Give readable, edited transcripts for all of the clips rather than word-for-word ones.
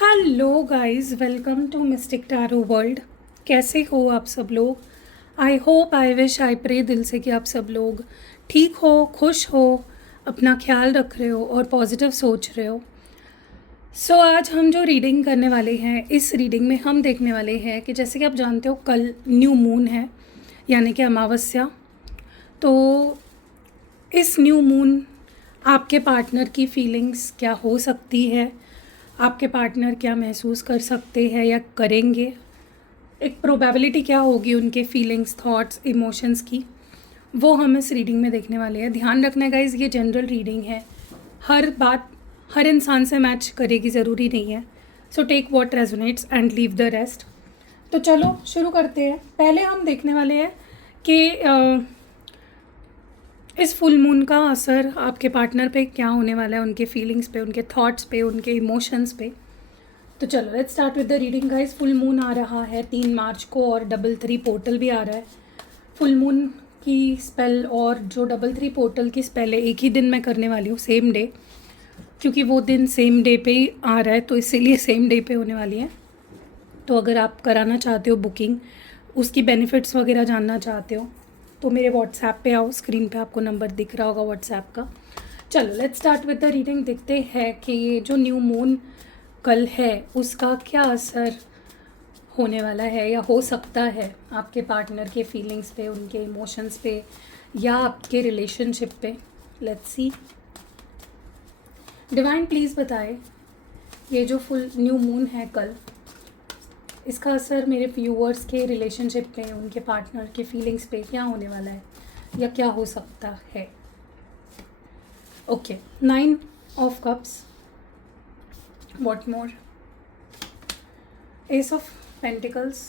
Hello guys, welcome to Mystic Tarot World. कैसे हो आप सब लोग? I hope, I wish, I pray दिल से कि आप सब लोग ठीक हो, खुश हो, अपना ख्याल रख रहे हो और पॉजिटिव सोच रहे हो। आज हम जो रीडिंग करने वाले हैं, इस रीडिंग में हम देखने वाले हैं कि जैसे कि आप जानते हो कल न्यू मून है, यानी कि अमावस्या। तो इस न्यू मून आपके पार्टनर की फीलिंग्स क्या हो सकती है, आपके पार्टनर क्या महसूस कर सकते हैं या करेंगे, एक प्रोबेबिलिटी क्या होगी उनके फीलिंग्स, थॉट्स, इमोशंस की, वो हम इस रीडिंग में देखने वाले हैं। ध्यान रखना गाइज, ये जनरल रीडिंग है, हर बात हर इंसान से मैच करेगी ज़रूरी नहीं है। So take what resonates and leave the rest. तो चलो शुरू करते हैं। पहले हम देखने वाले हैं कि इस फुल मून का असर आपके पार्टनर पे क्या होने वाला है, उनके फीलिंग्स पे, उनके थॉट्स पे, उनके इमोशंस पे। तो चलो let's start with the reading guys. Full moon आ रहा है 3 मार्च को और 333 पोर्टल भी आ रहा है। फुल मून की स्पेल और जो 333 पोर्टल की स्पेल है, एक ही दिन मैं करने वाली हूँ, सेम डे, क्योंकि वो दिन सेम डे पे ही आ रहा है, तो इसीलिए सेम डे पे होने वाली है। तो अगर आप कराना चाहते हो बुकिंग, उसकी बेनिफिट्स वगैरह जानना चाहते हो, तो मेरे व्हाट्सएप पे आओ। स्क्रीन पे आपको नंबर दिख रहा होगा व्हाट्सएप का। चलो let's start with the reading. देखते हैं कि ये जो न्यू मून कल है उसका क्या असर होने वाला है या हो सकता है आपके पार्टनर के फीलिंग्स पे, उनके इमोशंस पे या आपके रिलेशनशिप पे। Let's see. डिवाइन प्लीज़ बताए, ये जो फुल न्यू मून है कल, इसका असर मेरे व्यूअर्स के रिलेशनशिप पे, उनके पार्टनर के फीलिंग्स पे क्या होने वाला है या क्या हो सकता है। Okay, 9 of cups, what more, S of pentacles,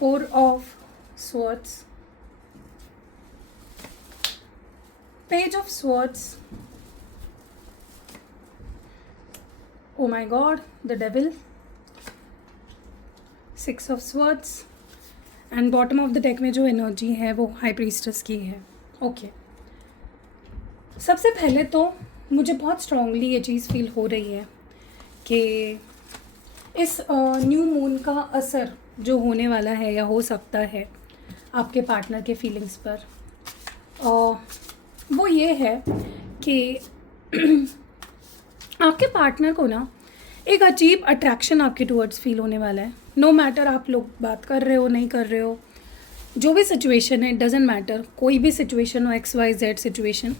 4 of swords, page of swords, oh my god, the devil, 6 of swords and bottom of the deck में जो एनर्जी है वो हाई प्रीस्टेस की है। ओके, सबसे पहले तो मुझे बहुत स्ट्रांगली ये चीज़ फील हो रही है कि इस न्यू मून का असर जो होने वाला है या हो सकता है आपके पार्टनर के फीलिंग्स पर, वो ये है कि आपके पार्टनर को ना एक अजीब अट्रैक्शन आपके टूवर्ड्स फील होने वाला है। नो मैटर आप लोग बात कर रहे हो नहीं कर रहे हो, जो भी सिचुएशन है, डजेंट मैटर, कोई भी सिचुएशन हो, XYZ सिचुएशन,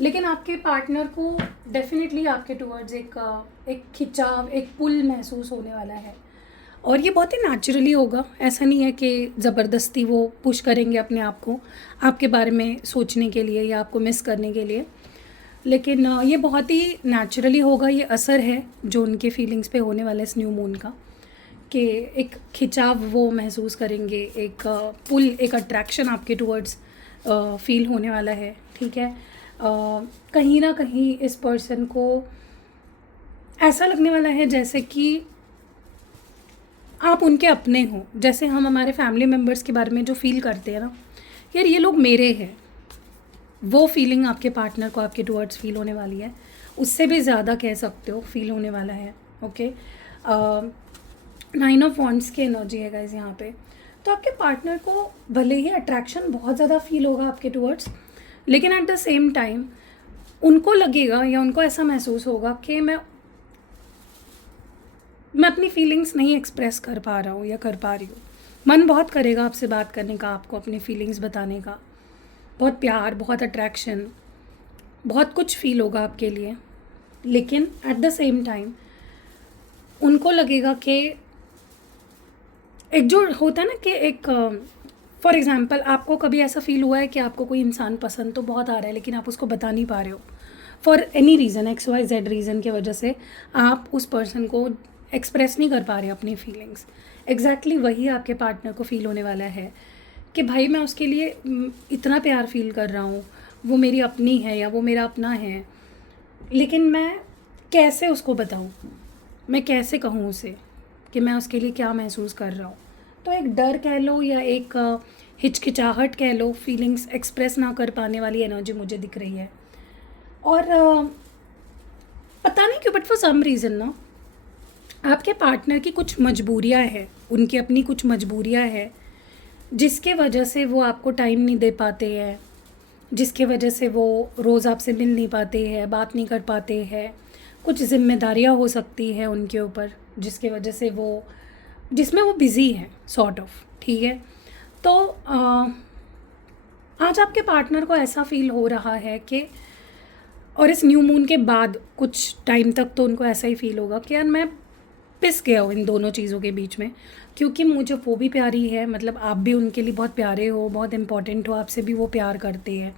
लेकिन आपके पार्टनर को डेफिनेटली आपके टूवर्ड्स एक खिंचाव, एक पुल महसूस होने वाला है। और ये बहुत ही नेचुरली होगा, ऐसा नहीं है कि ज़बरदस्ती वो पुश करेंगे अपने आप को आपके बारे में सोचने के लिए या आपको मिस करने के लिए, लेकिन ये बहुत ही नेचुरली होगा। ये असर है जो उनके फीलिंग्स पे होने वाला है इस न्यू मून का, कि एक खिंचाव वो महसूस करेंगे, एक पुल, एक अट्रैक्शन आपके टूवर्ड्स फील होने वाला है। ठीक है, कहीं ना कहीं इस पर्सन को ऐसा लगने वाला है जैसे कि आप उनके अपने हो, जैसे हम हमारे फैमिली मेम्बर्स के बारे में जो फील करते हैं ना, यार ये लोग मेरे हैं, वो फीलिंग आपके पार्टनर को आपके टूवर्ड्स फील होने वाली है। उससे भी ज़्यादा कह सकते हो फील होने वाला है। ओके, 9 ऑफ वॉन्ड्स की एनर्जी है गाइज यहाँ पे। तो आपके पार्टनर को भले ही अट्रैक्शन बहुत ज़्यादा फील होगा आपके टूवर्ड्स, लेकिन एट द सेम टाइम उनको लगेगा या उनको ऐसा महसूस होगा कि मैं अपनी फीलिंग्स नहीं एक्सप्रेस कर पा रहा हूँ या कर पा रही हूँ। मन बहुत करेगा आपसे बात करने का, आपको अपनी फीलिंग्स बताने का, बहुत प्यार, बहुत अट्रैक्शन, बहुत कुछ फील होगा आपके लिए, लेकिन एट द सेम टाइम उनको लगेगा कि एक जो होता है ना कि एक, फॉर एग्ज़ाम्पल आपको कभी ऐसा फील हुआ है कि आपको कोई इंसान पसंद तो बहुत आ रहा है लेकिन आप उसको बता नहीं पा रहे हो, for any reason, XYZ reason की वजह से आप उस पर्सन को एक्सप्रेस नहीं कर पा रहे अपनी फीलिंग्स। एग्जैक्टली वही आपके पार्टनर को फील होने वाला है कि भाई मैं उसके लिए इतना प्यार फील कर रहा हूँ, वो मेरी अपनी है या वो मेरा अपना है, लेकिन मैं कैसे उसको बताऊँ, मैं कैसे कहूँ उसे कि मैं उसके लिए क्या महसूस कर रहा हूँ। तो एक डर कह लो या एक हिचकिचाहट कह लो, फीलिंग्स एक्सप्रेस ना कर पाने वाली एनर्जी मुझे दिख रही है। और पता नहीं क्यों, बट फॉर सम रीज़न ना आपके पार्टनर की कुछ मजबूरियां हैं, उनकी अपनी कुछ मजबूरियां हैं, जिसके वजह से वो आपको टाइम नहीं दे पाते हैं, जिसके वजह से वो रोज़ आपसे मिल नहीं पाते हैं, बात नहीं कर पाते हैं। कुछ ज़िम्मेदारियाँ हो सकती हैं उनके ऊपर, जिसके वजह से वो जिसमें वो बिज़ी हैं सॉर्ट ऑफ, ठीक है। तो आज आपके पार्टनर को ऐसा फ़ील हो रहा है कि, और इस न्यू मून के बाद कुछ टाइम तक तो उनको ऐसा ही फ़ील होगा कि यार मैं पिस गया हूँ इन दोनों चीज़ों के बीच में, क्योंकि मुझे वो भी प्यारी है, मतलब आप भी उनके लिए बहुत प्यारे हो, बहुत इम्पोर्टेंट हो, आपसे भी वो प्यार करते हैं,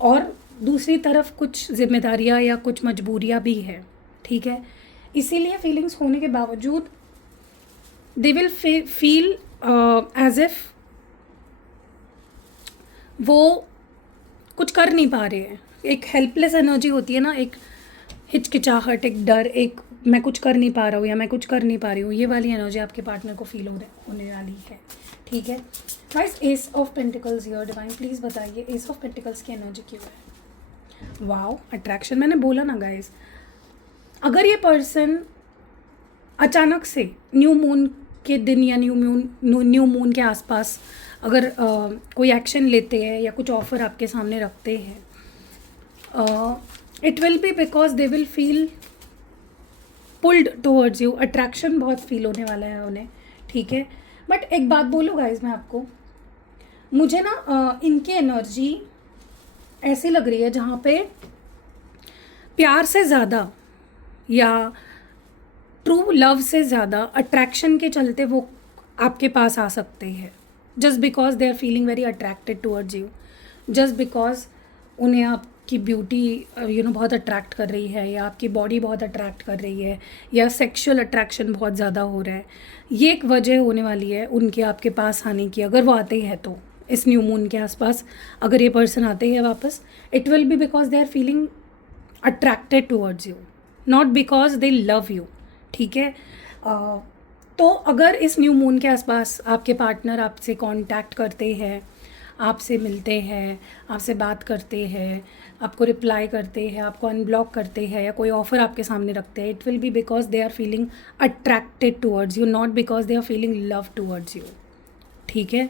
और दूसरी तरफ कुछ ज़िम्मेदारियाँ या कुछ मजबूरियाँ भी है, ठीक है। इसीलिए फीलिंग्स होने के बावजूद they will feel as if वो कुछ कर नहीं पा रहे हैं। एक हेल्पलेस एनर्जी होती है ना, एक हिचकिचाहट, एक डर, एक मैं कुछ कर नहीं पा रहा हूँ या मैं कुछ कर नहीं पा रही हूँ, ये वाली एनर्जी आपके पार्टनर को फील होने वाली है, ठीक है। Guys, S of pentacles here, divine please बताइए एस ऑफ पेंटिकल्स की एनर्जी क्यों है। वाओ, अट्रैक्शन, मैंने बोला ना गाइस, अगर ये पर्सन अचानक से न्यू मून के दिन या न्यू मून के आसपास अगर कोई एक्शन लेते हैं या कुछ ऑफ़र आपके सामने रखते हैं, it will be because they will feel pulled towards you. Attraction बहुत फील होने वाला है उन्हें, ठीक है। बट एक बात बोलूँ गाइज मैं आपको, मुझे ना इनकी एनर्जी ऐसी लग रही है जहाँ पे प्यार से ज़्यादा या ट्रू लव से ज़्यादा अट्रैक्शन के चलते वो आपके पास आ सकते हैं, just because they are feeling very attracted towards you, just because उन्हें आपकी ब्यूटी बहुत अट्रैक्ट कर रही है, या आपकी बॉडी बहुत अट्रैक्ट कर रही है, या सेक्सुअल अट्रैक्शन बहुत ज़्यादा हो रहा है। ये एक वजह होने वाली है उनके आपके पास आने की, अगर वो आते हैं तो इस न्यू मून के आसपास अगर ये पर्सन आते हैं वापस, it will be because they are feeling attracted towards you, not because they love you, ठीक है। तो अगर इस न्यू मून के आसपास आपके पार्टनर आपसे कांटेक्ट करते हैं, आपसे मिलते हैं, आपसे बात करते हैं, आपको रिप्लाई करते हैं, आपको अनब्लॉक करते हैं, या कोई ऑफ़र आपके सामने रखते हैं, it will be because they are feeling attracted towards you, not because they are feeling love towards you, ठीक है।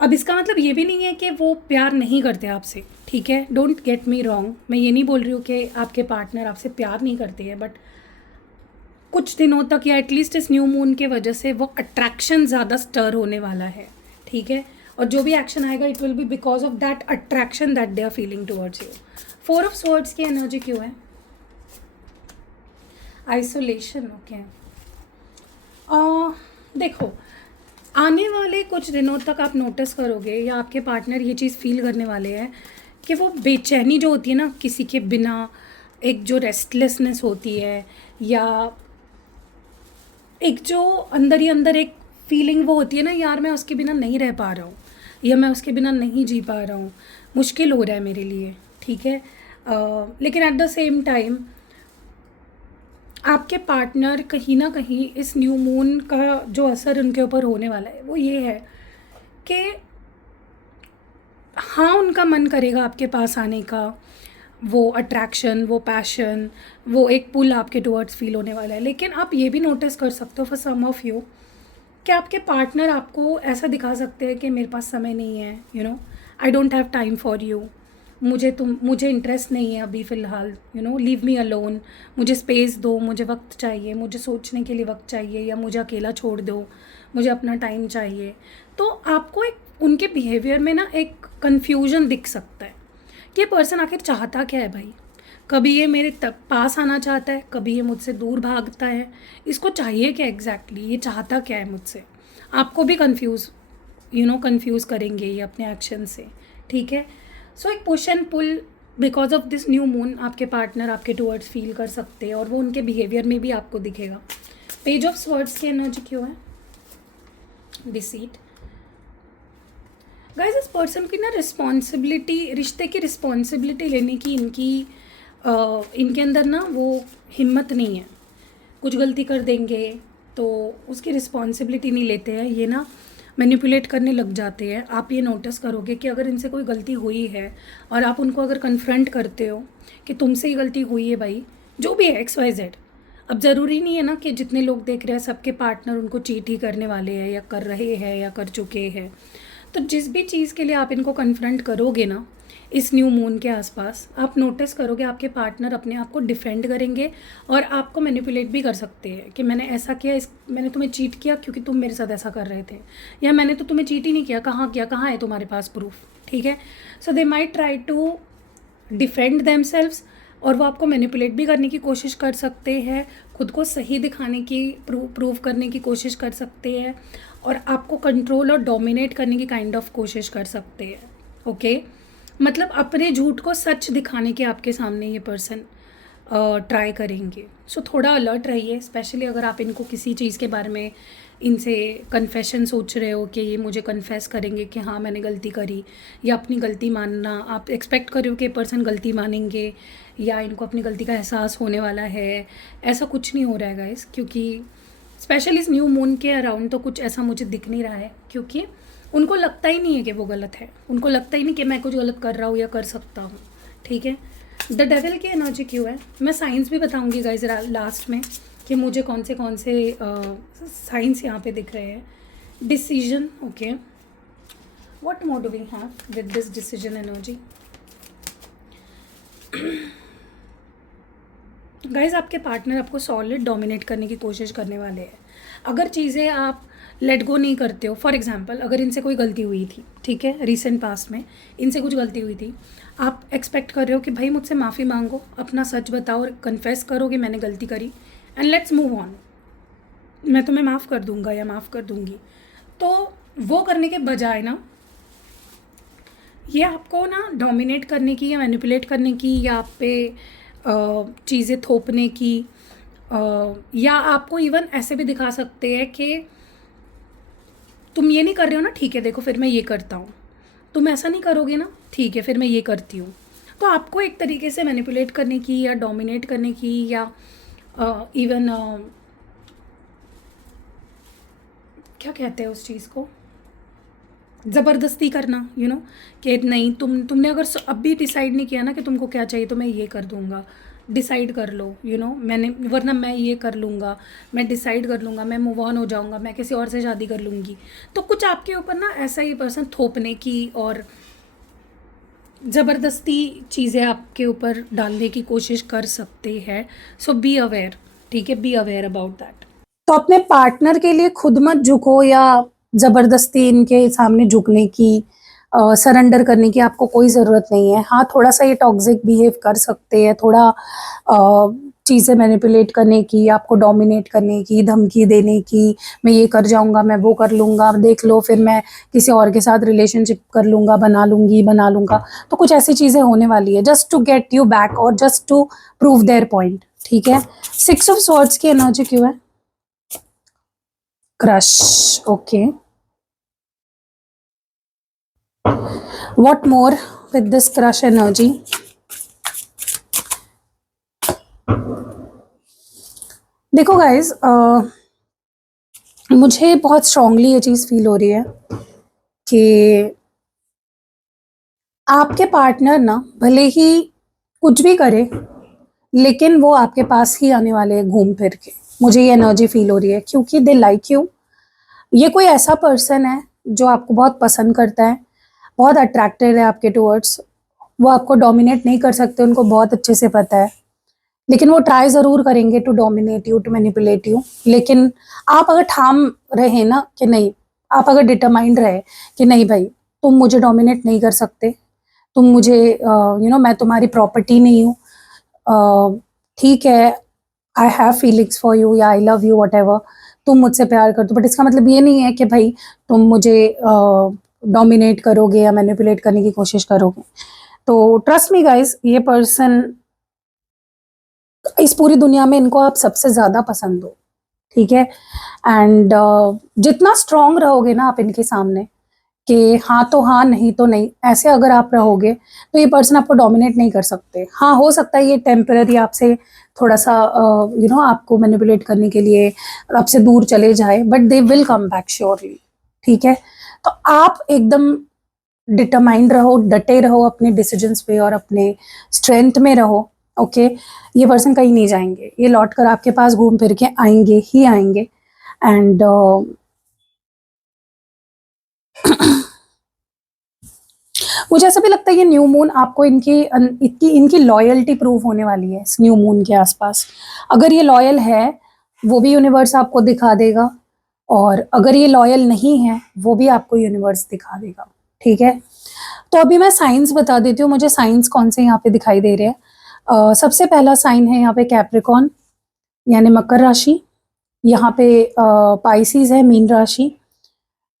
अब इसका मतलब ये भी नहीं है कि वो प्यार नहीं करते आपसे, ठीक है। डोंट गेट मी रॉन्ग, मैं ये नहीं बोल रही हूँ कि आपके पार्टनर आपसे प्यार नहीं करते हैं, बट कुछ दिनों तक या एटलीस्ट इस न्यू मून के वजह से वो अट्रैक्शन ज़्यादा स्टर होने वाला है, ठीक है। और जो भी एक्शन आएगा it will be because of that attraction that they are feeling towards you. 4 of swords की एनर्जी क्यों है। Isolation, okay. देखो, आने वाले कुछ दिनों तक आप नोटिस करोगे या आपके पार्टनर ये चीज़ फील करने वाले हैं कि वो बेचैनी जो होती है ना किसी के बिना, एक जो रेस्टलेसनेस होती है, या एक जो अंदर ही अंदर एक फीलिंग वो होती है ना, यार मैं उसके बिना नहीं रह पा रहा हूँ, या मैं उसके बिना नहीं जी पा रहा हूँ, मुश्किल हो रहा है मेरे लिए, ठीक है। लेकिन एट द सेम टाइम आपके पार्टनर कहीं ना कहीं इस न्यू मून का जो असर उनके ऊपर होने वाला है वो ये है कि हाँ, उनका मन करेगा आपके पास आने का, वो अट्रैक्शन, वो पैशन, वो एक पुल आपके टुवर्ड्स फील होने वाला है। लेकिन आप ये भी नोटिस कर सकते हो फॉर सम ऑफ यू कि आपके पार्टनर आपको ऐसा दिखा सकते हैं कि मेरे पास समय नहीं है, I don't have time for you, मुझे इंटरेस्ट नहीं है अभी फ़िलहाल, लीव मी अलोन, मुझे स्पेस दो, मुझे वक्त चाहिए, मुझे सोचने के लिए वक्त चाहिए, या मुझे अकेला छोड़ दो, मुझे अपना टाइम चाहिए। तो आपको एक उनके बिहेवियर में ना एक कन्फ्यूजन दिख सकता है कि ये पर्सन आखिर चाहता क्या है भाई। कभी ये मेरे पास आना चाहता है, कभी ये मुझसे दूर भागता है, इसको चाहिए क्या एग्जैक्टली, ये चाहता क्या है मुझसे। आपको भी कंफ्यूज करेंगे ये अपने एक्शन से, ठीक है। सो एक push and pull because of this new moon आपके पार्टनर आपके टुवर्ड्स फील कर सकते हैं, और वो उनके बिहेवियर में भी आपको दिखेगा। पेज ऑफ स्वॉर्ड्स की एनर्जी क्यों है। डिसीट, गाइस इस पर्सन की ना रिस्पॉन्सिबिलिटी, रिश्ते की रिस्पॉन्सिबिलिटी लेने की इनके अंदर ना वो हिम्मत नहीं है। कुछ गलती कर देंगे तो उसकी रिस्पॉन्सिबिलिटी नहीं लेते हैं, ये ना मैनिपुलेट करने लग जाते हैं। आप ये नोटिस करोगे कि अगर इनसे कोई गलती हुई है और आप उनको अगर कन्फ्रंट करते हो कि तुमसे ही गलती हुई है भाई, जो भी है XYZ। अब ज़रूरी नहीं है ना कि जितने लोग देख रहे हैं सबके पार्टनर उनको चीट ही करने वाले हैं या कर रहे हैं या कर चुके हैं। तो जिस भी चीज़ के लिए आप इनको कन्फ्रंट करोगे ना इस न्यू मून के आसपास, आप नोटिस करोगे आपके पार्टनर अपने आप को डिफेंड करेंगे और आपको मैनिपुलेट भी कर सकते हैं कि मैंने ऐसा किया, मैंने तुम्हें चीट किया क्योंकि तुम मेरे साथ ऐसा कर रहे थे, या मैंने तो तुम्हें चीट ही नहीं किया, कहाँ किया, कहाँ है तुम्हारे पास प्रूफ। ठीक है, so they might try to defend themselves और वो आपको मैनिपुलेट भी करने की कोशिश कर सकते हैं, खुद को सही दिखाने की प्रूव करने की कोशिश कर सकते हैं और आपको कंट्रोल और डोमिनेट करने की काइंड ऑफ कोशिश कर सकते हैं। ओके, मतलब अपने झूठ को सच दिखाने के आपके सामने ये पर्सन ट्राई करेंगे। सो थोड़ा अलर्ट रहिए, स्पेशली अगर आप इनको किसी चीज़ के बारे में इनसे कन्फेशन सोच रहे हो कि ये मुझे कन्फेस करेंगे कि हाँ मैंने गलती करी, या अपनी गलती मानना आप एक्सपेक्ट कर रहे हो कि पर्सन गलती मानेंगे या इनको अपनी गलती का एहसास होने वाला है। ऐसा कुछ नहीं हो रहा है गाइस, क्योंकि स्पेशली इस न्यू मून के अराउंड तो कुछ ऐसा मुझे दिख नहीं रहा है, क्योंकि उनको लगता ही नहीं है कि वो गलत है, उनको लगता ही नहीं कि मैं कुछ गलत कर रहा हूँ या कर सकता हूँ। ठीक है, द डेविल की एनर्जी क्यों है, मैं साइंस भी बताऊँगी गाइज लास्ट में कि मुझे कौन से साइंस यहाँ पे दिख रहे हैं। Decision, okay, what more do we have with this decision energy. Guys आपके पार्टनर आपको सॉलिड डोमिनेट करने की कोशिश करने वाले हैं। अगर चीज़ें आप लेट गो नहीं करते हो, फॉर एग्जांपल अगर इनसे कोई गलती हुई थी, ठीक है, रिसेंट पास्ट में इनसे कुछ गलती हुई थी, आप एक्सपेक्ट कर रहे हो कि भाई मुझसे माफ़ी मांगो, अपना सच बताओ और कन्फेस करो कि मैंने गलती करी एंड लेट्स मूव ऑन, मैं तुम्हें माफ़ कर दूंगा या माफ़ कर दूंगी। तो वो करने के बजाय ना ये आपको ना डोमिनेट करने की या मैनिपुलेट करने की या आप पे चीज़ें थोपने की, या आपको इवन ऐसे भी दिखा सकते हैं कि तुम ये नहीं कर रहे हो ना, ठीक है देखो फिर मैं ये करता हूँ, तुम ऐसा नहीं करोगे ना, ठीक है फिर मैं ये करती हूँ। तो आपको एक तरीके से मैनिपुलेट करने की या डोमिनेट करने की या इवन क्या कहते हैं उस चीज़ को, ज़बरदस्ती करना, कि नहीं तुमने अगर अब भी डिसाइड नहीं किया ना कि तुमको क्या चाहिए तो मैं ये कर दूंगा, डिसाइड कर लो, मैंने, वरना मैं ये कर लूँगा, मैं डिसाइड कर लूँगा, मैं मूव ऑन हो जाऊँगा, मैं किसी और से शादी कर लूँगी। तो कुछ आपके ऊपर ना ऐसा ही पर्सन थोपने की और ज़बरदस्ती चीज़ें आपके ऊपर डालने की कोशिश कर सकते हैं। सो बी अवेयर, ठीक है, बी अवेयर अबाउट दैट। तो अपने पार्टनर के लिए खुद मत झुको या ज़बरदस्ती इनके सामने झुकने की, सरेंडर करने की आपको कोई ज़रूरत नहीं है। हाँ, थोड़ा सा ये टॉक्सिक बिहेव कर सकते हैं, थोड़ा चीज़ें मैनिपुलेट करने की, आपको डोमिनेट करने की, धमकी देने की, मैं ये कर जाऊँगा, मैं वो कर लूँगा, देख लो फिर मैं किसी और के साथ रिलेशनशिप कर लूँगा, बना लूँगा। तो कुछ ऐसी चीज़ें होने वाली है just to get you back और just to prove their point. ठीक है, 6 ऑफ स्वॉर्ड्स की एनर्जी क्यों है? Crush, okay, what more with this crush energy? देखो गाइज, मुझे बहुत स्ट्रांगली ये चीज़ फील हो रही है कि आपके पार्टनर ना भले ही कुछ भी करे लेकिन वो आपके पास ही आने वाले हैं घूम फिर के, मुझे ये एनर्जी फील हो रही है, क्योंकि दे लाइक यू। ये कोई ऐसा पर्सन है जो आपको बहुत पसंद करता है, बहुत अट्रैक्टेड है आपके टुवर्ड्स। वो आपको डोमिनेट नहीं कर सकते, उनको बहुत अच्छे से पता है, लेकिन वो ट्राई ज़रूर करेंगे to dominate you, to manipulate you. लेकिन आप अगर ठाम रहे ना कि नहीं, आप अगर डिटरमाइंड रहे कि नहीं भाई तुम मुझे डोमिनेट नहीं कर सकते, तुम मुझे मैं तुम्हारी प्रॉपर्टी नहीं हूँ, ठीक है, I have feelings for you या I love you whatever, तुम मुझसे प्यार कर दो, बट इसका मतलब ये नहीं है कि भाई तुम मुझे डोमिनेट करोगे या मैनिपुलेट करने की कोशिश करोगे। तो ट्रस्ट मी गाइज, ये पर्सन इस पूरी दुनिया में इनको आप सबसे ज़्यादा पसंद हो, ठीक है। एंड जितना स्ट्रांग रहोगे ना आप इनके सामने कि हाँ तो हाँ, नहीं तो नहीं, ऐसे अगर आप रहोगे तो ये पर्सन आपको डोमिनेट नहीं कर सकते। हाँ, हो सकता है ये टेम्पररी आपसे थोड़ा सा आपको मैनिपुलेट करने के लिए आपसे दूर चले जाए, but they will come back surely. ठीक है, तो आप एकदम डिटरमाइंड रहो, डटे रहो अपने डिसीजंस पे और अपने स्ट्रेंथ में रहो, ओके, ये पर्सन कहीं नहीं जाएंगे, ये लौट कर आपके पास घूम फिर के आएंगे ही आएंगे। एंड मुझे ऐसा भी लगता है ये न्यू मून आपको इनकी लॉयल्टी प्रूव होने वाली है इस न्यू मून के आसपास। अगर ये लॉयल है वो भी यूनिवर्स आपको दिखा देगा, और अगर ये लॉयल नहीं है वो भी आपको यूनिवर्स दिखा देगा। ठीक है, तो अभी मैं साइंस बता देती हूँ, मुझे साइंस कौन से यहाँ पे दिखाई दे रहे हैं। सबसे पहला साइन है यहाँ पे कैप्रिकॉन यानी मकर राशि, यहाँ पे पाइसिस है मीन राशि,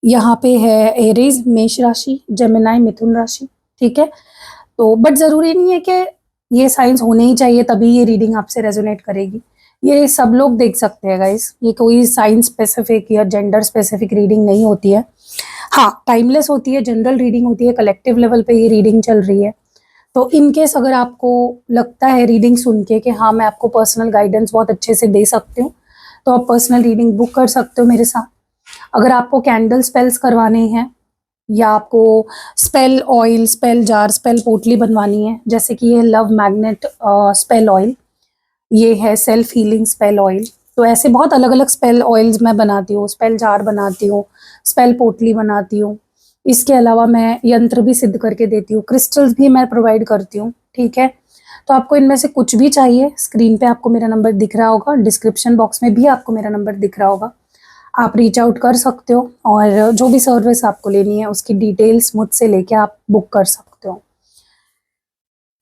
यहाँ पे है एरीज मेष राशि, जेमिनाई मिथुन राशि। ठीक है, तो बट ज़रूरी नहीं है कि ये साइंस होने ही चाहिए तभी ये रीडिंग आपसे रेजोनेट करेगी। ये सब लोग देख सकते हैं गाइस, ये कोई साइंस स्पेसिफिक या जेंडर स्पेसिफिक रीडिंग नहीं होती है। हाँ, टाइमलेस होती है, जनरल रीडिंग होती है, कलेक्टिव लेवल पे ये रीडिंग चल रही है। तो इन केस अगर आपको लगता है रीडिंग सुन के कि हाँ मैं आपको पर्सनल गाइडेंस बहुत अच्छे से दे सकती हूँ, तो आप पर्सनल रीडिंग बुक कर सकते हो मेरे साथ। अगर आपको कैंडल स्पेल्स करवाने हैं या आपको spell oil, spell jar, spell पोटली बनवानी है, जैसे कि ये लव मैग्नेट स्पेल ऑयल, ये है सेल्फ हीलिंग स्पेल ऑयल, तो ऐसे बहुत अलग अलग स्पेल ऑयल्स मैं बनाती हूँ, स्पेल जार बनाती हूँ, स्पेल पोटली बनाती हूँ। इसके अलावा मैं यंत्र भी सिद्ध करके देती हूँ, क्रिस्टल्स भी मैं प्रोवाइड करती हूँ। ठीक है, तो आपको इनमें से कुछ भी चाहिए, स्क्रीन पे आपको मेरा नंबर दिख रहा होगा, डिस्क्रिप्शन बॉक्स में भी आपको मेरा नंबर दिख रहा होगा, आप रीच आउट कर सकते हो और जो भी सर्विस आपको लेनी है उसकी डिटेल्स मुझसे लेके आप बुक कर सकते हो।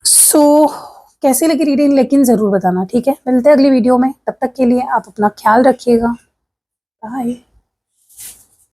सो कैसी लगी रीडिंग लेकिन ज़रूर बताना। ठीक है, मिलते हैं अगली वीडियो में, तब तक के लिए आप अपना ख्याल रखिएगा। बाय।